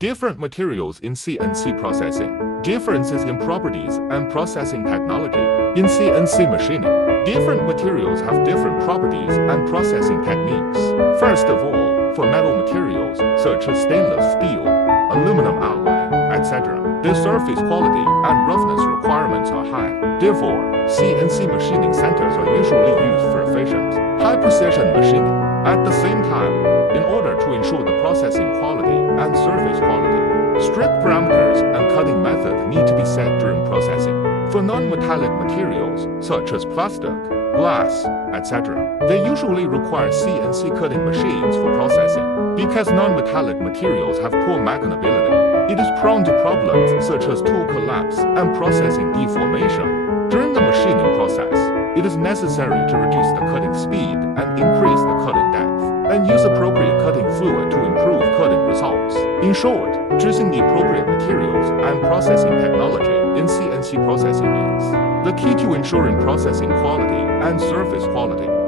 Different materials in CNC processing. Differences in properties and processing technology. In CNC machining, different materials have different properties and processing techniques. First of all, for metal materials such as stainless steel, aluminum alloy, etc., the surface quality and roughness requirements are high. Therefore, CNC machining centers are usually used for efficient, high-precision machining. At the same time, in order to ensure the processing quality and surface quality, strict parameters and cutting method need to be set during processing. For non-metallic materials such as plastic, glass, etc., they usually require CNC cutting machines for processing. Because non-metallic materials have poor machinability, it is prone to problems such as tool collapse and processing deformation. During the machining process, it is necessary to reduce the cutting speed and increase the cutting depth, and use appropriate cutting fluid to improve cutting results. In short, choosing the appropriate materials and processing technology in CNC processing is the key to ensuring processing quality and surface quality.